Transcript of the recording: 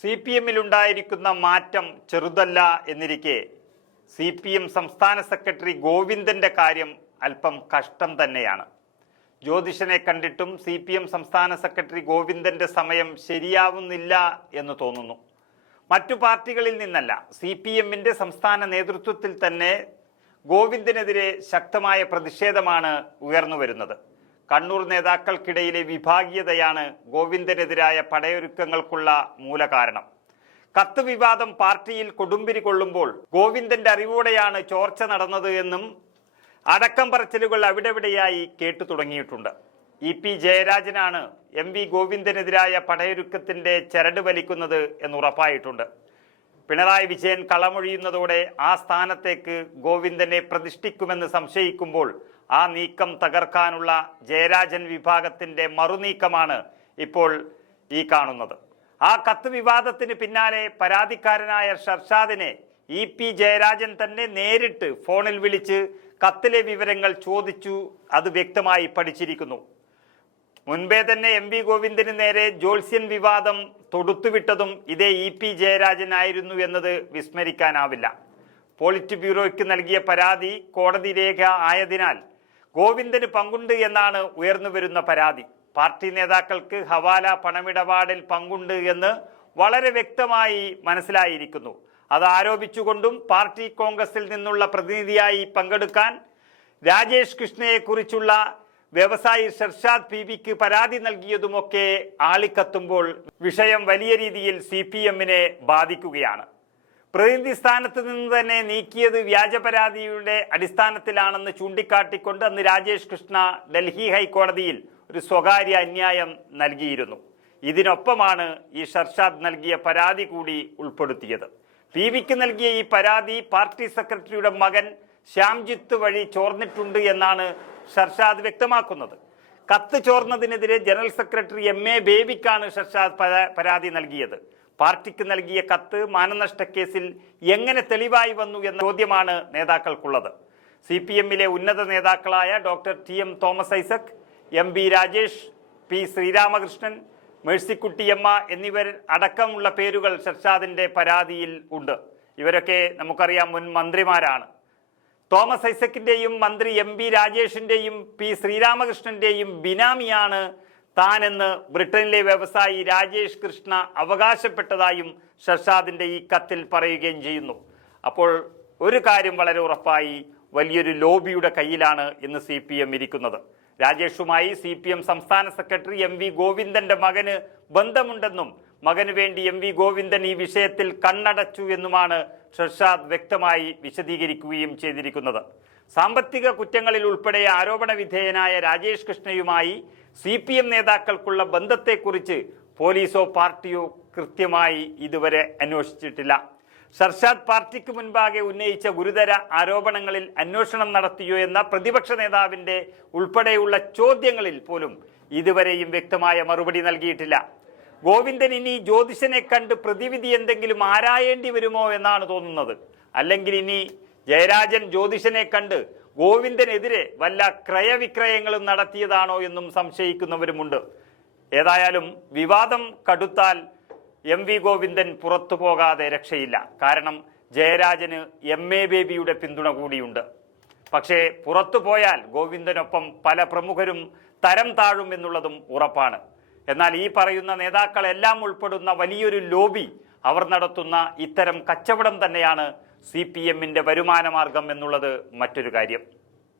CPM-ലുണ്ടായിരിക്കുന്ന മാറ്റം ചെറുതല്ല എന്നിരിക്കെ CPM സംസ്ഥാന സെക്രട്ടറി ഗോവിന്ദന്റെ കാര്യം അല്പം കഷ്ടം തന്നെയാണ്. ജ്യോതിഷനെ കണ്ടിട്ടും CPM സംസ്ഥാന സെക്രട്ടറി ഗോവിന്ദന്റെ സമയം ശരിയാവുന്നില്ല എന്ന് തോന്നുന്നു. മറ്റു പാർട്ടികളിൽ നിന്നല്ല, CPM-ന്റെ സംസ്ഥാന നേതൃത്വത്തിൽ തന്നെ ഗോവിന്ദനെതിരെ ശക്തമായ പ്രതിഷേധമാണ് ഉയർന്നു വരുന്നത്. കണ്ണൂർ നേതാക്കൾക്കിടയിലെ വിഭാഗീയതയാണ് ഗോവിന്ദനെതിരായ പടയൊരുക്കങ്ങൾക്കുള്ള മൂലകാരണം. കത്ത് വിവാദം പാർട്ടിയിൽ കൊടുമ്പിരി കൊള്ളുമ്പോൾ ഗോവിന്ദന്റെ അറിവോടെയാണ് ചോർച്ച നടന്നത് എന്നും അടക്കം പറച്ചിലുകൾ അവിടെവിടെയായി കേട്ടു തുടങ്ങിയിട്ടുണ്ട്. EP ജയരാജനാണ് MV ഗോവിന്ദനെതിരായ പടയൊരുക്കത്തിന്റെ ചരട് വലിക്കുന്നത് എന്നുറപ്പായിട്ടുണ്ട്. പിണറായി വിജയൻ കളമൊഴിയുന്നതോടെ ആ സ്ഥാനത്തേക്ക് ഗോവിന്ദനെ പ്രതിഷ്ഠിക്കുമെന്ന് സംശയിക്കുമ്പോൾ ആ നീക്കം തകർക്കാനുള്ള ജയരാജൻ വിഭാഗത്തിന്റെ മറുനീക്കമാണ് ഇപ്പോൾ ഈ കാണുന്നത്. ആ കത്ത് വിവാദത്തിന് പിന്നാലെ പരാതിക്കാരനായ ഷർഷാദിനെ EP ജയരാജൻ തന്നെ നേരിട്ട് ഫോണിൽ വിളിച്ച് കത്തിലെ വിവരങ്ങൾ ചോദിച്ചു. അത് വ്യക്തമായി പഠിച്ചിരിക്കുന്നു. മുൻപേ തന്നെ MV ഗോവിന്ദന് നേരെ ജ്യോത്സ്യൻ വിവാദം തൊടുത്തുവിട്ടതും ഇതേ EP ജയരാജനായിരുന്നു എന്നത് വിസ്മരിക്കാനാവില്ല. പോളിറ്റ് ബ്യൂറോയ്ക്ക് നൽകിയ പരാതി കോടതി രേഖ ആയതിനാൽ ഗോവിന്ദന് പങ്കുണ്ട് എന്നാണ് ഉയർന്നു വരുന്ന പരാതി. പാർട്ടി നേതാക്കൾക്ക് ഹവാല പണമിടപാടിൽ പങ്കുണ്ട് എന്ന് വളരെ വ്യക്തമായി മനസ്സിലായിരിക്കുന്നു. അത് ആരോപിച്ചുകൊണ്ടും പാർട്ടി കോൺഗ്രസിൽ നിന്നുള്ള പ്രതിനിധിയായി പങ്കെടുക്കാൻ രാജേഷ് കൃഷ്ണയെക്കുറിച്ചുള്ള വ്യവസായി ഷർഷാദ് PBക്ക് പരാതി നൽകിയതുമൊക്കെ ആളിക്കത്തുമ്പോൾ വിഷയം വലിയ രീതിയിൽ CPM-നെ ബാധിക്കുകയാണ്. പ്രതിനിധി സ്ഥാനത്ത് നിന്ന് തന്നെ നീക്കിയത് വ്യാജ പരാതിയുടെ അടിസ്ഥാനത്തിലാണെന്ന് ചൂണ്ടിക്കാട്ടിക്കൊണ്ട് അന്ന് രാജേഷ് കൃഷ്ണ ഡൽഹി ഹൈക്കോടതിയിൽ ഒരു സ്വകാര്യ അന്യായം നൽകിയിരുന്നു. ഇതിനൊപ്പമാണ് ഈ ഷർഷാദ് നൽകിയ പരാതി കൂടി ഉൾപ്പെടുത്തിയത്. PBക്ക് നൽകിയ ഈ പരാതി പാർട്ടി സെക്രട്ടറിയുടെ മകൻ ശ്യാംജിത്ത് വഴി ചോർന്നിട്ടുണ്ട് എന്നാണ് ഷർഷാദ് വ്യക്തമാക്കുന്നത്. കത്ത് ചോർന്നതിനെതിരെ ജനറൽ സെക്രട്ടറി MA ബേബിക്കാണ് ഷർഷാദ് പരാതി നൽകിയത്. പാർട്ടിക്ക് നൽകിയ കത്ത് മാനനഷ്ട കേസിൽ എങ്ങനെ തെളിവായി വന്നു എന്ന ചോദ്യമാണ് നേതാക്കൾക്കുള്ളത്. CPM-ലെ ഉന്നത നേതാക്കളായ doctor TM Thomas Isaac, MB Rajesh, P Sreeramakrishnan, Mercykuttyamma എന്നിവർ അടക്കമുള്ള പേരുകൾ ഷർഷാദിന്റെ പരാതിയിൽ ഉണ്ട്. ഇവരൊക്കെ നമുക്കറിയാം മുൻ മന്ത്രിമാരാണ്. തോമസ് ഐസക്കിന്റെയും മന്ത്രി MB രാജേഷിന്റെയും P ശ്രീരാമകൃഷ്ണന്റെയും ബിനാമിയാണ് താനെന്ന് ബ്രിട്ടനിലെ വ്യവസായി രാജേഷ് കൃഷ്ണ അവകാശപ്പെട്ടതായും ഷർഷാദിന്റെ ഈ കത്തിൽ പറയുകയും ചെയ്യുന്നു. അപ്പോൾ ഒരു കാര്യം വളരെ ഉറപ്പായി, വലിയൊരു ലോബിയുടെ കയ്യിലാണ് ഇന്ന് CPM ഇരിക്കുന്നത്. രാജേഷുമായി CPM സംസ്ഥാന സെക്രട്ടറി MV ഗോവിന്ദന്റെ മകന് ബന്ധമുണ്ടെന്നും മകന് വേണ്ടി MV ഗോവിന്ദൻ ഈ വിഷയത്തിൽ കണ്ണടച്ചു എന്നുമാണ് ഷർഷാദ് വ്യക്തമായി വിശദീകരിക്കുകയും ചെയ്തിരിക്കുന്നത്. സാമ്പത്തിക കുറ്റങ്ങളിൽ ഉൾപ്പെടെ ആരോപണ വിധേയനായ രാജേഷ് കൃഷ്ണയുമായി CPM നേതാക്കൾക്കുള്ള ബന്ധത്തെക്കുറിച്ച് പോലീസോ പാർട്ടിയോ കൃത്യമായി ഇതുവരെ അന്വേഷിച്ചിട്ടില്ല. ഷർഷാദ് പാർട്ടിക്ക് മുൻപാകെ ഉന്നയിച്ച ഗുരുതര ആരോപണങ്ങളിൽ അന്വേഷണം നടത്തിയോ എന്ന പ്രതിപക്ഷ നേതാവിന്റെ ഉൾപ്പെടെയുള്ള ചോദ്യങ്ങളിൽ പോലും ഇതുവരെയും വ്യക്തമായ മറുപടി നൽകിയിട്ടില്ല. ഗോവിന്ദൻ ഇനി ജ്യോതിഷനെ കണ്ട് പ്രതിവിധി എന്തെങ്കിലും ആരായേണ്ടി വരുമോ എന്നാണ് തോന്നുന്നത്. അല്ലെങ്കിൽ ഇനി ജയരാജൻ ജ്യോതിഷനെ കണ്ട് ഗോവിന്ദനെതിരെ വല്ല ക്രയവിക്രയങ്ങളും നടത്തിയതാണോ എന്നും സംശയിക്കുന്നവരുമുണ്ട്. ഏതായാലും വിവാദം കടുത്താൽ MV ഗോവിന്ദൻ പുറത്തു പോകാതെ രക്ഷയില്ല. കാരണം ജയരാജന് MA ബേബിയുടെ പിന്തുണ കൂടിയുണ്ട്. പക്ഷേ പുറത്തു പോയാൽ ഗോവിന്ദനൊപ്പം പല പ്രമുഖരും തരം താഴും എന്നുള്ളതും ഉറപ്പാണ്. എന്നാൽ ഈ പറയുന്ന നേതാക്കളെല്ലാം ഉൾപ്പെടുന്ന വലിയൊരു ലോബി അവർ നടത്തുന്ന ഇത്തരം കച്ചവടം തന്നെയാണ് CPM-ന്റെ വരുമാന മാർഗം എന്നുള്ളത് മറ്റൊരു കാര്യം.